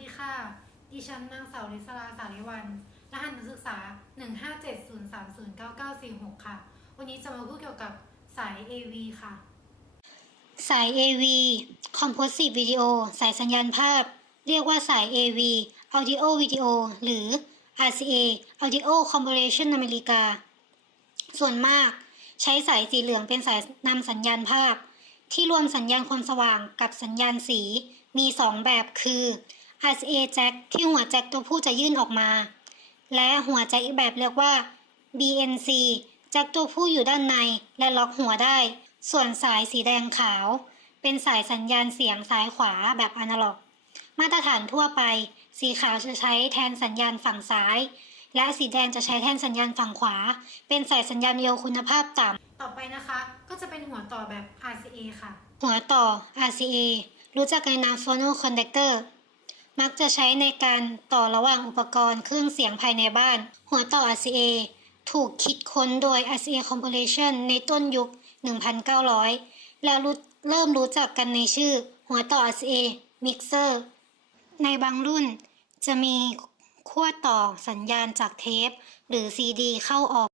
ดีค่ะ ดิฉันนางสาวลิศราสาริวัน รหัสนักศึกษา 1570309946 ค่ะ วันนี้จะมาพูดเกี่ยวกับสาย AV ค่ะ สาย AV Composite Video สายสัญญาณภาพ เรียกว่าสาย AV Audio Video หรือ RCA Audio Conversion America ส่วนมากใช้สายสีเหลืองเป็นสายนำสัญญาณภาพ ที่รวมสัญญาณความสว่างกับสัญญาณสีมี 2 แบบคือ RCA Jack ที่หัวแจ็คตัวผู้จะยื่นออกมา และหัวแจ็คอีกแบบเรียกว่า BNC แจ็คตัวผู้อยู่ด้านในและล็อกหัวได้ ส่วนสายสีแดงขาว เป็นสายสัญญาณเสียงซ้ายขวาแบบอนาล็อก มาตรฐานทั่วไป สีขาวจะใช้แทนสัญญาณฝั่งซ้าย และสีแดงจะใช้แทนสัญญาณฝั่งขวา เป็นสายสัญญาณวิดีโอคุณภาพต่ต่อไปนะคะ ก็จะเป็นหัวต่อแบบ RCA ค่ะำหัวต่อ RCA รู้จักในนาม Phono Conductor มักจะใช้ในการต่อระหว่างอุปกรณ์เครื่องเสียงภายในบ้าน หัวต่อ RCA ถูกคิดค้นโดย RCA Corporation ในต้นยุค 1,900 แล้วเริ่มรู้จักกันในชื่อ หัวต่อ RCA Mixer ในบางรุ่นจะมีขั้วต่อสัญญาณจากเทป หรือซีดีเข้าออก